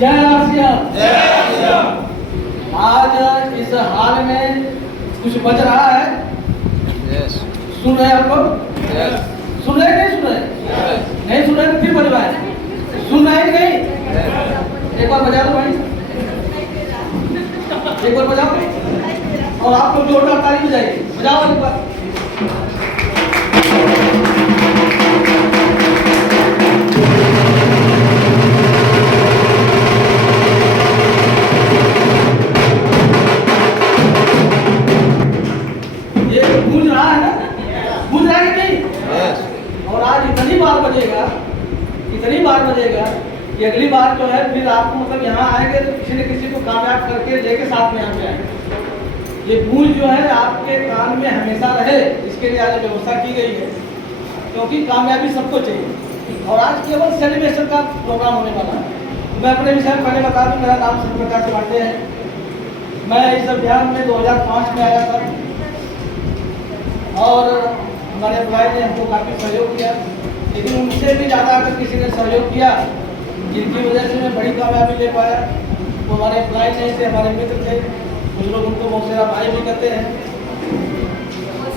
जय आसियान। जय। आज इस हाल में कुछ बज रहा है, यस। सुन रहे हैं आप लोग? यस। सुन रहे नहीं सुन रहे? नहीं सुन रहे तो फिर बजवाए। सुन रहे हैं कि नहीं? एक बार बजा दो भाई, एक बार बजाओ और आप लोग जोरदार ताली बजाइए। बजाओ एक बार। ये गूंज रहा है ना? गूंज रहा है कि नहीं? यस। और आज इतनी बार बजेगा कि अगली बार जो है फिर आपको मतलब यहाँ आएंगे तो किसी न किसी को कामयाब करके लेके साथ में यहाँ पे आएंगे। ये गूंज जो है आपके कान में हमेशा रहे, इसके लिए आज व्यवस्था की गई है, क्योंकि कामयाबी सबको चाहिए। और आज केवल सेलिब्रेशन का प्रोग्राम होने वाला है। मैं अपने विषय में पहले बता दूँ, मेरा नाम सूर्यप्रकाश त्रिपाठी है। मैं इस अभियान में 2005 में आया था और हमारे एम्प्लॉय ने हमको काफ़ी सहयोग किया, लेकिन उनसे भी ज़्यादा अगर किसी ने सहयोग किया जिनकी वजह से मैं बड़ी कामयाबी ले पाया, वो हमारे एम्प्लॉय नहीं थे, हमारे मित्र थे। कुछ लोग उनको मौसेरा भाई भी कहते हैं।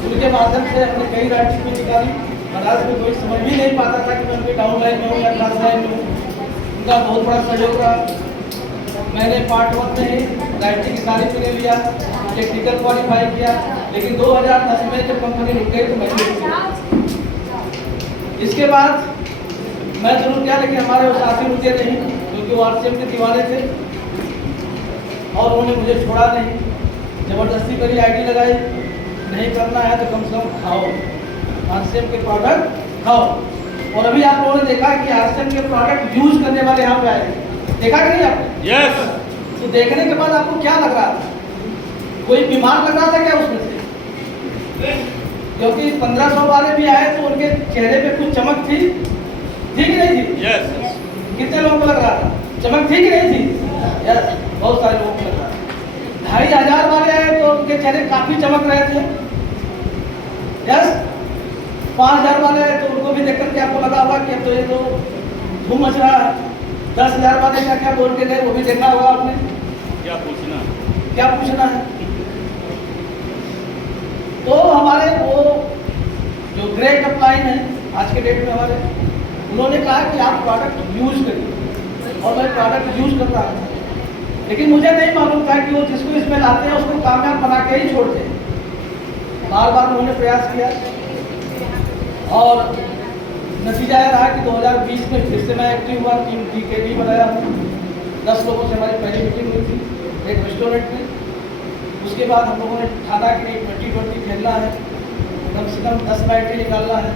उनके माध्यम से हमने कई राइटिंग भी निकाली। बनारस में कोई समझ भी नहीं पाता था कि मैं उनके डाउन लाइन में हूँ या क्लास लाइन में हूँ। उनका बहुत बड़ा सहयोग रहा। मैंने पार्ट 1 में ही राइटिंग की तारीफ ले लिया, टेक्निकल क्वालिफाई किया, लेकिन 2010 में जब कंपनी रुक गई तो मैं इसके बाद मैं जरूर किया, लेकिन हमारे वो साथी रुके नहीं, क्योंकि वो आरसीएम के दीवाने थे और उन्होंने मुझे छोड़ा नहीं। ज़बरदस्ती करी, आईडी लगाई, नहीं करना है तो कम से कम खाओ, आरसीएम के प्रोडक्ट खाओ। और अभी आप लोगों ने देखा कि आरसीएम के प्रोडक्ट यूज करने वाले यहाँ पे आए, देखा कि नहीं आपने? यस। तो देखने के बाद आपको क्या लग रहा था? कोई बीमार लग रहा था क्या उसमें से? क्योंकि 1500 वाले भी आए तो उनके चेहरे पे कुछ चमक थी कि नहीं थी? यस। कितने लोगों को लग रहा था? चमक थी कि नहीं थी? यस, बहुत सारे लोगों को लग रहा था। 2500 वाले आए तो उनके चेहरे काफी चमक रहे थे। यस, 5000 वाले आए तो उनको भी देख करके आपको लगा होगा कि अब तो ये तो धूम मच रहा है। 10,000 वाले क्या क्या बोल के गए वो भी देखा होगा आपने। क्या पूछना है? तो हमारे वो जो ग्रेट अपलाइन है आज के डेट में हमारे, उन्होंने कहा कि आप प्रोडक्ट यूज करिए, और मैं प्रोडक्ट यूज कर रहा था। लेकिन मुझे नहीं मालूम था कि वो जिसको इसमें लाते हैं उसको कामयाब बना के ही छोड़ते हैं। बार बार उन्होंने प्रयास किया और नतीजा यह रहा कि 2020 में फिर से मैं एक्टिव हुआ, टीम TKD बनाया हूँ। 10 लोगों से हमारी पहली मीटिंग हुई थी एक रेस्टोरेंट में। उसके बाद हम लोगों ने ठाना के लिए 2020 खेलना है, कम से कम 10 राइटें निकालना है।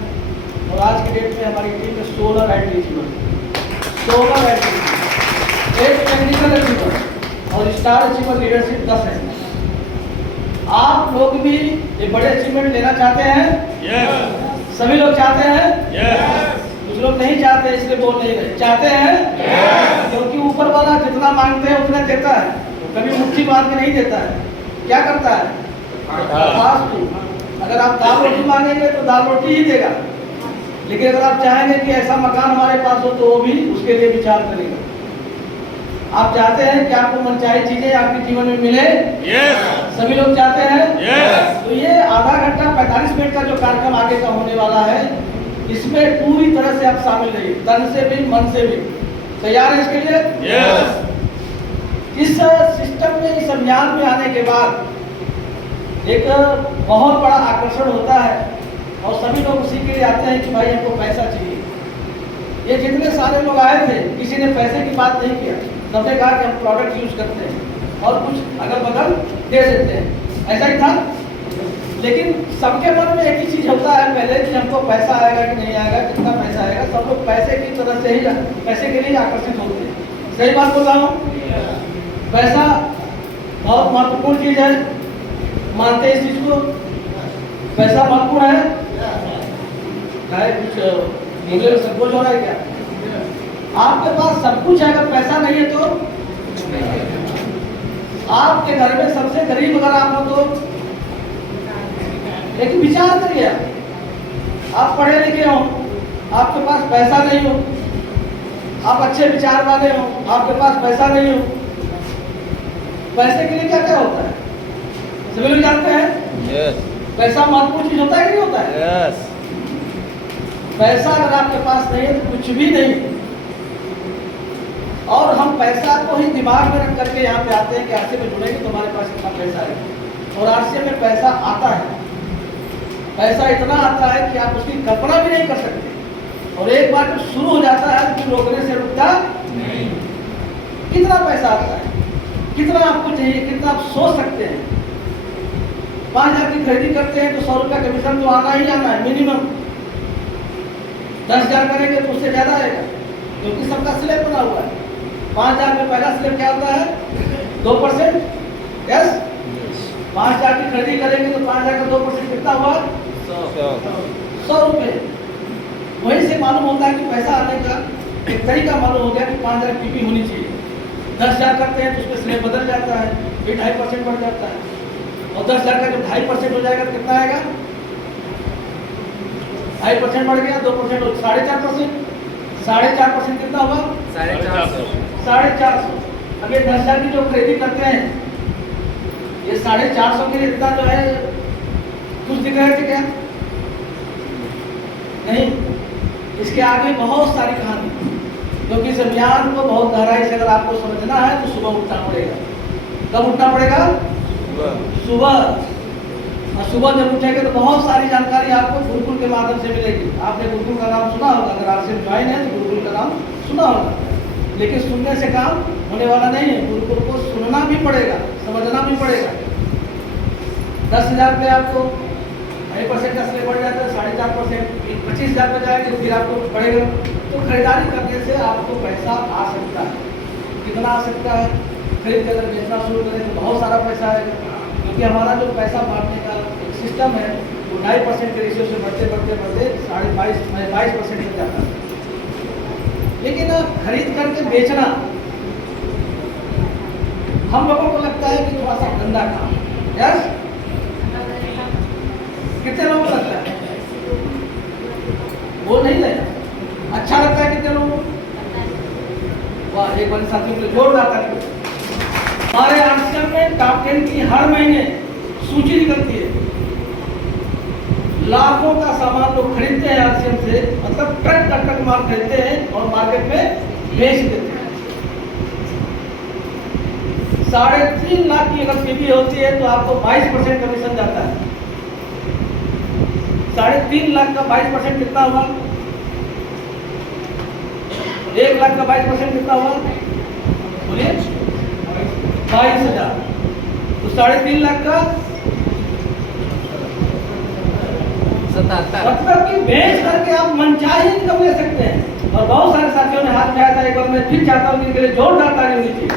और आज के डेट में हमारी टीम में 16 राइट अचीवर, 16 राइट अचीवर, एक टेक्निकल अचीवर और स्टार अचीवर लीडरशिप 10 है। आप लोग भी ये बड़े अचीवमेंट लेना चाहते हैं? यस। सभी लोग चाहते हैं? यस। कुछ लोग नहीं चाहते, इसलिए बोल नहीं रहे। चाहते हैं? यस। क्योंकि ऊपर वाला जितना मांगते हैं उतना देता है, कभी मुट्ठी मार के नहीं देता है। क्या करता है? अगर आप दाल रोटी मांगेंगे तो दाल रोटी ही देगा, लेकिन अगर आप चाहेंगे कि ऐसा मकान हमारे पास हो तो वो भी उसके लिए विचार करेगा। आप चाहते हैं कि आपको मनचाही चीजें आपके जीवन में मिले? यस। सभी लोग चाहते हैं? यस। तो ये आधा घंटा 45 मिनट का जो कार्यक्रम आगे का होने वाला है, इसमें पूरी तरह से आप शामिल रहिए, तन से भी मन से भी। तैयार है इसके लिए? यस। इस सिस्टम में, इस अभियान में आने के बाद एक बहुत बड़ा आकर्षण होता है और सभी लोग उसी के लिए आते हैं कि भाई हमको पैसा चाहिए। ये जितने सारे लोग आए थे, किसी ने पैसे की बात नहीं किया, सबने कहा कि हम प्रोडक्ट यूज करते हैं और कुछ अगल बगल दे देते हैं, ऐसा ही था। लेकिन सबके मन में एक ही चीज होता है पहले कि हमको पैसा आएगा कि नहीं आएगा, कितना पैसा आएगा। सब लोग पैसे की तरफ से ही, पैसे के लिए आकर्षित होते हैं। सही बात बोल रहा हूँ? पैसा बहुत महत्वपूर्ण चीज है, मानते हैं इस चीज को? पैसा महत्वपूर्ण है? कुछ बोले में संकोच हो रहा है क्या? आपके पास सब कुछ है, अगर पैसा नहीं है तो? आपके घर में सबसे गरीब अगर आप हो तो एक विचार करिए, आप पढ़े लिखे हो, आपके पास पैसा नहीं हो, आप अच्छे विचार वाले हो, आपके पास पैसा नहीं हो, पैसे के लिए क्या क्या होता है सभी लोग जानते हैं? Yes. पैसा महत्वपूर्ण चीज होता है कि नहीं होता है? Yes. पैसा अगर आपके पास नहीं है तो कुछ भी नहीं। और हम पैसा को ही दिमाग में रख करके यहाँ पे आते हैं कि आरसीएम में जुड़ेंगे तो हमारे पास इतना पैसा है, और आरसीएम में पैसा आता है। पैसा इतना आता है कि आप उसकी कल्पना भी नहीं कर सकते, और एक बार जब शुरू हो जाता है तो रोकने से रुकता नहीं। कितना पैसा आता है, कितना आपको चाहिए, कितना आप सोच सकते हैं? 5,000 की खरीदी करते हैं तो 100 रुपया कमीशन तो आना ही आना है मिनिमम। 10,000 करेंगे तो उससे ज्यादा आएगा, क्योंकि सबका स्लैब बना हुआ है। 5,000 में पहला स्लैब क्या होता है? 2%। यस, 5,000 की खरीदी करेंगे तो 5,000 का 2% कितना हुआ? 100 रुपये। वहीं से मालूम होता है कि पैसा आने का एक तरीका मालूम हो गया कि 5,000 पीपी होनी चाहिए। 10,000 करते हैं तो उसमें स्लैब बदल जाता है, फिर 2.5% बढ़ जाता है, और 10,000 का जब 2.5% हो जाएगा तो कितना आएगा? 2.5% बढ़ गया, 2% 4.5%, 4.5% कितना हुआ? 450। अब ये 10,000 की जो खरीदी करते हैं, ये 450 के लिए इतना जो है कुछ दिख रहे थे क्या? नहीं, इसके आगे बहुत सारी कहानी, क्योंकि इस अभियान को बहुत गहराई से अगर आपको समझना है तो सुबह उठना पड़ेगा। कब उठना पड़ेगा? सुबह। और सुबह जब उठेंगे तो बहुत सारी जानकारी आपको गुरुकुल के माध्यम से मिलेगी। आपने गुरुकुल का नाम सुना होगा, अगर आरसीएम ज्वाइन है तो गुरुकुल का नाम सुना होगा, लेकिन सुनने से काम होने वाला नहीं है। गुरुकुल को सुनना भी पड़ेगा, समझना भी पड़ेगा। 10,000 पे आपको 2.5% का स्लैब बढ़ जाता है, 4.5%, 25,000 पे जाएंगे तो फिर आपको बढ़ेगा। तो खरीदारी करने से आपको पैसा आ सकता है। कितना आ सकता है? खरीद के अगर बेचना शुरू करें तो बहुत सारा पैसा आएगा, क्योंकि हमारा जो पैसा बांटने का एक सिस्टम है वो 2.5% के रेशियो से बढ़ते बढ़ते बढ़ते 22% तक जाता है। लेकिन खरीद करके बेचना हम लोगों को लगता है कि थोड़ा सा गंदा काम है। यस, कितने लोगों को लगता है? वो नहीं लगता। अच्छा लगता है कितने लोगों को? वाह, एक बार साथियों के लिए जोरदार ताली। हमारे आरसीएम में टॉप 10 की हर महीने सूची निकलती है। लाखों का सामान लोग खरीदते हैं आरसीएम से, मतलब ट्रक माल खरीदते हैं और मार्केट में बेच देते हैं। 3.5 लाख की अगर पीपी होती है तो आपको 22% कमीशन जाता है। 3.5 लाख का 22% कितना हुआ? 1 लाख का 22% कितना हुआ? बोलिए, 22,000। तो 3.5 लाख का 77। मतलब कि बेच करके आप मनचाही इनकम ले सकते हैं। और बहुत सारे साथियों ने हाथ उठाया था, एक बार मैं फिर चाहता हूँ कि इनके लिए जोरदार ताली होनी चाहिए।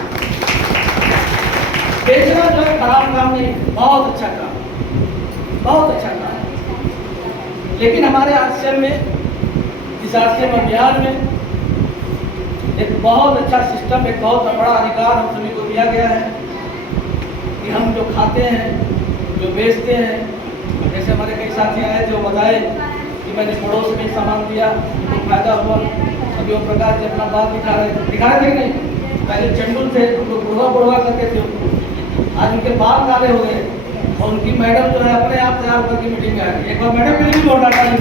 बेचना जो है खराब काम नहीं, बहुत अच्छा काम, बहुत अच्छा काम। लेकिन हमारे आरसीएम में, इस आरसीएम अभियान में एक बहुत अच्छा सिस्टम, एक बहुत बड़ा अधिकार हम सभी को दिया गया है कि हम जो खाते हैं, जो बेचते हैं, जैसे हमारे कई साथी आए थे, वो बताए कि मैंने पड़ोस में सामान दिया, उनको फायदा हुआ। अभी वो प्रकार से अपना बात दिखा रहे थे कि नहीं? पहले चंडुल थे, उनको बुढ़वा करते थे, आज उनके बाल काले हो गए, और उनकी मैडम जो है अपने आप तैयार होकर के मीटिंग में आ गई। एक बार मैडम के लिए भी जोरदार ताली।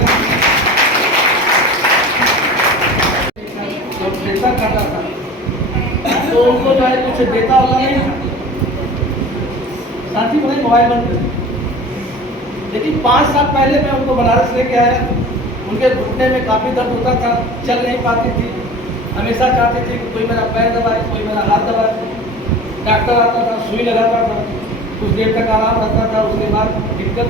जो पैसा खाता था तो उनको जो है कुछ देता होता नहीं था, साथी बोले मोबाइल बंद कर। लेकिन 5 साल पहले मैं उनको बनारस लेके आया, उनके घुटने में काफ़ी दर्द होता था, चल नहीं पाती थी, हमेशा चाहती थी कि कोई मेरा पैर दबाए, कोई मेरा हाथ दबाए। डॉक्टर आता था, सुई लगाता था, कुछ देर तक आराम रहता था, उसके बाद दिक्कत।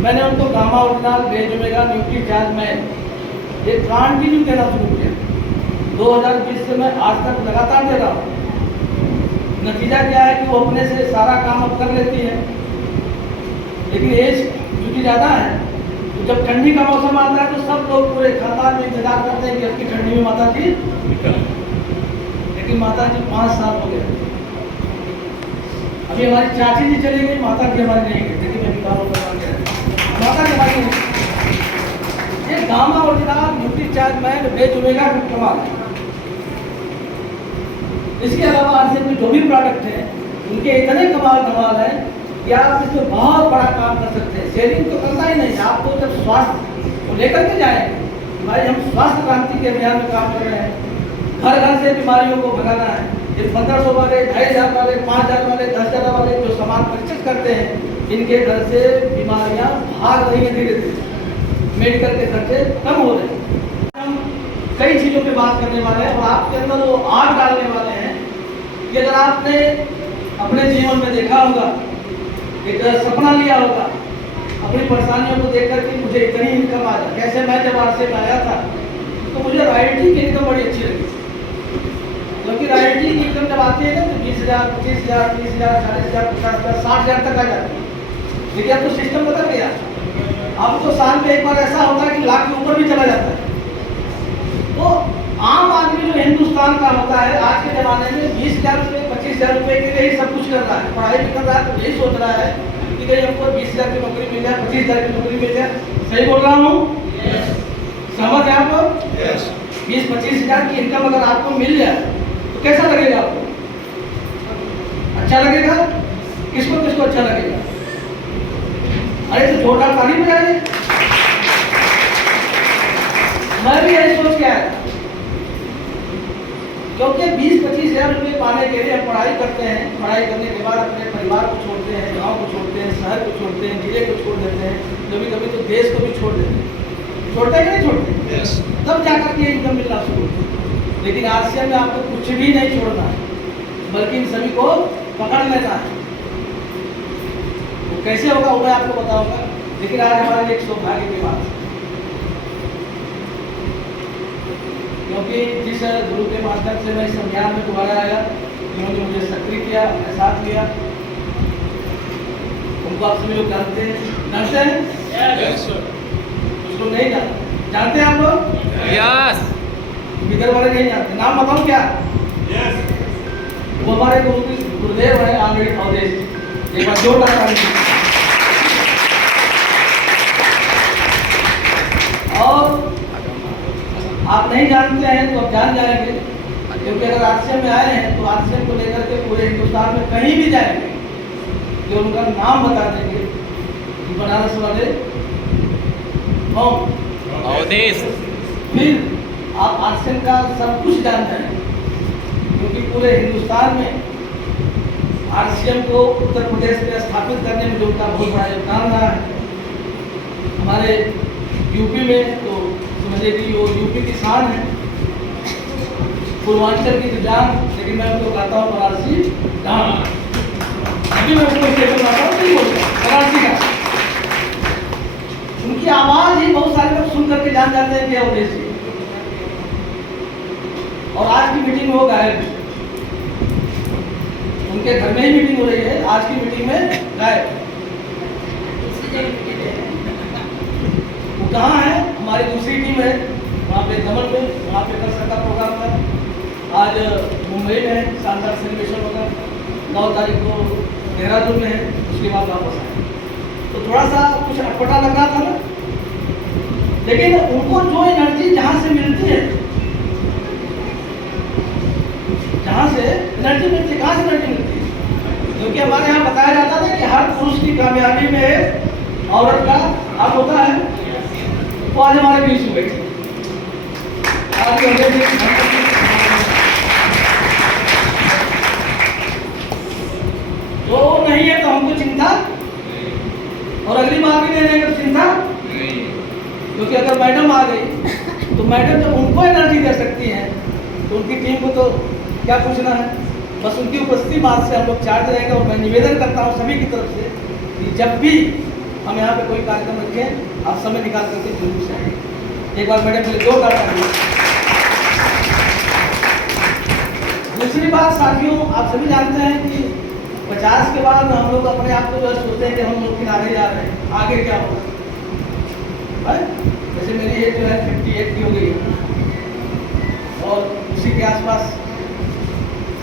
मैंने उनको गामा ओरिजिनल, बेज ओमेगा, न्यूट्री चार्ज में ये कंटिन्यू देना शुरू किया। 2020 से मैं आज तक लगातार दे रहा हूँ। नतीजा क्या है कि वो अपने से सारा काम अब कर लेती है, लेकिन एज क्योंकि ज़्यादा है तो जब ठंडी का मौसम आता है तो सब लोग पूरे खानदान में इंतजार करते हैं कि अब की ठंडी में माता जी निकल। लेकिन माता जी 5 साल हो गए, अभी हमारी चाची जी चली गई, माता जी हमारी नहीं गई। देखिए मैं निकालों माता जी हमारी नहीं। ये gamma oryzanol nutricharge man बेज ओमेगा का कमाल है। इसके अलावा आरसीएम के जो भी प्रोडक्ट हैं उनके इतने कमाल है कि आप इसमें बहुत बड़ा काम कर सकते हैं। सेलिंग तो करना ही नहीं, आपको जब स्वास्थ्य को लेकर के जाएंगे, भाई हम स्वास्थ्य क्रांति के अभियान में काम कर रहे हैं, घर घर से बीमारियों को भगाना है। ये 1500 वाले, 2500 वाले, 5000 वाले, 10,000 वाले जो सामान परचेज करते हैं, इनके घर से बीमारियां भाग रही हैं धीरे धीरे, मेडिकल के खर्चे कम हो रहे हैं। हम कई चीज़ों पे बात करने वाले हैं और आपके अंदर वो आग डालने वाले हैं कि अगर आपने अपने जीवन में देखा होगा, एक सपना लिया होगा, अपनी परेशानियों को देख कर के मुझे इतनी इनकम आ जाए। कैसे मैं जब आरसीएम में आया था तो मुझे रॉयल्टी की इनकम बड़ी अच्छी लगी, क्योंकि रॉयल्टी की इनकम जब आती है ना तो 20,000, 25,000, 30,000, 40,000, 50,000, 60,000 तक आ जाती है। लेकिन अब तो सिस्टम बदल गया, अब तो साल में एक बार ऐसा होता है कि लाख के ऊपर भी चला जाता है। तो आम आदमी जो हिंदुस्तान का होता है आज के ज़माने में 20,000 रुपये, 25,000 रुपये के लिए ही सब कुछ कर रहा है, पढ़ाई भी कर रहा है, तो यही सोच रहा है कि कहीं हमको 20,000 की नौकरी मिल जाए, 25,000 की नौकरी मिल जाए। सही बोल रहा हूँ? सहमत है आप? 20-25,000 की इनकम अगर आपको मिल जाए तो कैसा लगेगा आपको? अच्छा लगेगा? किसको किसको अच्छा लगेगा? अरे तो जोरदार ताली बजाइए। मैं भी यही सोच के आया था, क्योंकि 20-25,000 रुपये पाने के लिए हम पढ़ाई करते हैं, पढ़ाई करने के बाद अपने परिवार को छोड़ते हैं, गांव को छोड़ते हैं, शहर को छोड़ते हैं, जिले को छोड़ देते हैं, कभी कभी तो देश को भी छोड़ देते हैं। छोड़ते हैं कि नहीं छोड़ते? तब जाकर के इनकम मिलना शुरू होती है। लेकिन आरसीएम में आपको कुछ भी नहीं छोड़ना है, बल्कि इन सभी को पकड़ लेना है। वो कैसे होगा वो मैं आपको बताऊंगा। लेकिन आज हमारे लिए एक सौभाग्य की बात है, क्योंकि जिस गुरु के माध्यम से मैं इस अभियान में दोबारा आया, जिन्होंने मुझे सक्रिय किया, अपने साथ लिया, उनको आप सभी लोग जानते हैं? कुछ लोग नहीं जानते हैं आप लोग? यस। इधर वाले नहीं जानते। नाम बताओ क्या? वो हमारे गुरुदेव है ऑलरेडी अवधेश जी। एक बार जोरदार ताली। और आप नहीं जानते हैं तो आप जान जाएंगे, क्योंकि अगर आरसीएम में आए हैं तो आरसीएम को लेकर के पूरे हिंदुस्तान में कहीं भी जाएंगे कि उनका नाम बता देंगे कि बनारस वाले कौन? अवधेश। फिर आप आरसीएम का सब कुछ जान जाएंगे, क्योंकि पूरे हिंदुस्तान में आरसीएम को उत्तर प्रदेश में स्थापित करने में जो उनका बहुत बड़ा योगदान रहा है। हमारे यूपी में तो समझिए कि वो यूपी की शान है, पूर्वांचल की जान, लेकिन मैं उनको कहता हूँ बनारसी जान। अभी मैं उनको स्टेशन लाता हूँ, नहीं बोलता बनारसी का। उनकी आवाज़ ही बहुत सारे लोग सुन करके जान जाते हैं कि अवधेश जी। और आज की मीटिंग में वो गायब है, उनके घर में ही मीटिंग हो रही है, आज की मीटिंग में गायब। वो कहाँ है? हमारी दूसरी टीम है वहाँ पे दमन में, वहाँ पे कल का प्रोग्राम था। आज मुंबई में है, शानदार सेलिब्रेशन होगा। 9 तारीख को देहरादून में है, उसके बाद वापस आए। तो थोड़ा सा कुछ अटपटा लग रहा था ना, लेकिन उनको जो एनर्जी जहाँ से मिलती है, जहाँ से एनर्जी मिलती है, कहाँ से एनर्जी मिलती है? क्योंकि हमारे यहाँ बताया जाता था कि हर पुरुष की कामयाबी में औरत का हाथ होता है। वो आज हमारे बीच में बैठे, तो नहीं है तो हमको चिंता, और अगली बार भी नहीं रहेगा तो चिंता। क्योंकि अगर मैडम आ गई तो मैडम जब उनको एनर्जी दे सकती हैं तो उनकी टीम को तो क्या पूछना है। बस उनकी उपस्थिति बात से हम लोग चार्ज रहेंगे। और मैं निवेदन करता हूँ सभी की तरफ से कि जब भी हम यहाँ पे कोई कार्यक्रम रखें, आप समय निकाल करके जरूर से आएंगे। एक बार मैडम के लिए 2 ताली। दूसरी बात साथियों, आप सभी जानते हैं कि 50 के बाद हम लोग अपने आप को जो सोचते हैं कि हम लोग किनारे जा रहे हैं, आगे क्या होगा। वैसे मेरी एज जो है 58 की हो गई है और उसी के आसपास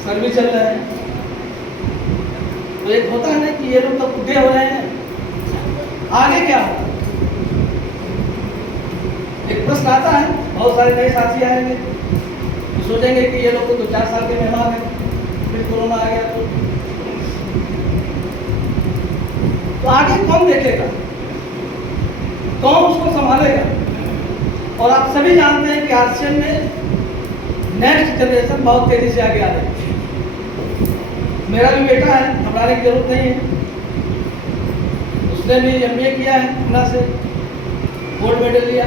सर्विस चल रहा है। तो एक होता है ना कि ये लोग तो बुढ़े हो रहे हैं, आगे क्या होगा। एक प्रश्न आता है, बहुत सारे नए साथी आएंगे, सोचेंगे कि ये लोग तो 2-4 साल के मेहमान हैं, कोरोना आ गया तो आगे कौन देखेगा, कौन उसको संभालेगा। और आप सभी जानते हैं कि आरसीएम में नेक्स्ट जनरेशन बहुत तेजी से आगे आ रही है। मेरा भी बेटा है, घबराने की जरूरत नहीं है, उसने भी एमबीए किया है पटना से, गोल्ड मेडल लिया,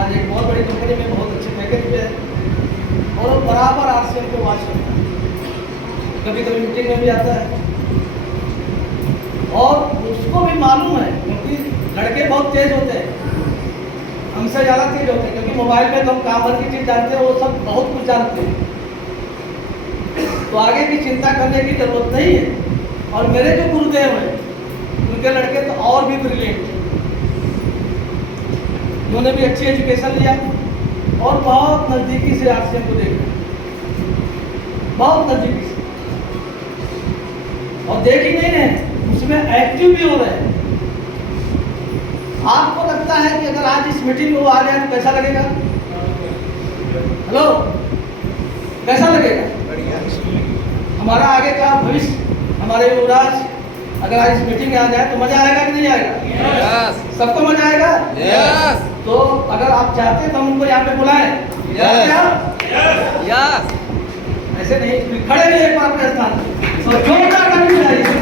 आज एक बहुत बड़ी कंपनी में बहुत अच्छे पैकेज पे है और वो बराबर आरसीएम को वॉच करता है, कभी कभी मीटिंग में भी आता है। और उसको भी मालूम है, क्योंकि लड़के बहुत तेज होते हैं, हमसे ज़्यादा तेज होते हैं, क्योंकि मोबाइल में तो हम काम भर की चीज़ जानते हैं, वो सब बहुत कुछ जानते हैं, तो आगे की चिंता करने की जरूरत नहीं है। और मेरे जो गुरुदेव हैं उनके लड़के तो और भी ब्रिलियंट हैं, उन्होंने भी अच्छी एजुकेशन लिया और बहुत नज़दीकी से आरसीएम को देखा, बहुत नज़दीकी से, और देख ही नहीं रहे, उसमें एक्टिव भी हो रहे हैं। आपको लगता है कि अगर आज इस मीटिंग में वो आ जाए तो कैसा लगेगा? हेलो, कैसा लगेगा? हमारा आगे का भविष्य, हमारे युवराज अगर आज इस मीटिंग में आ जाए तो मजा आएगा कि नहीं आएगा? यस। सबको मजा आएगा? यस। तो अगर आप चाहते हैं तो हम उनको यहाँ पे बुलाएं। यस। ऐसे नहीं, खड़े रहिए एक बार अपने स्थान पे और जोरदार ताली बजाइए।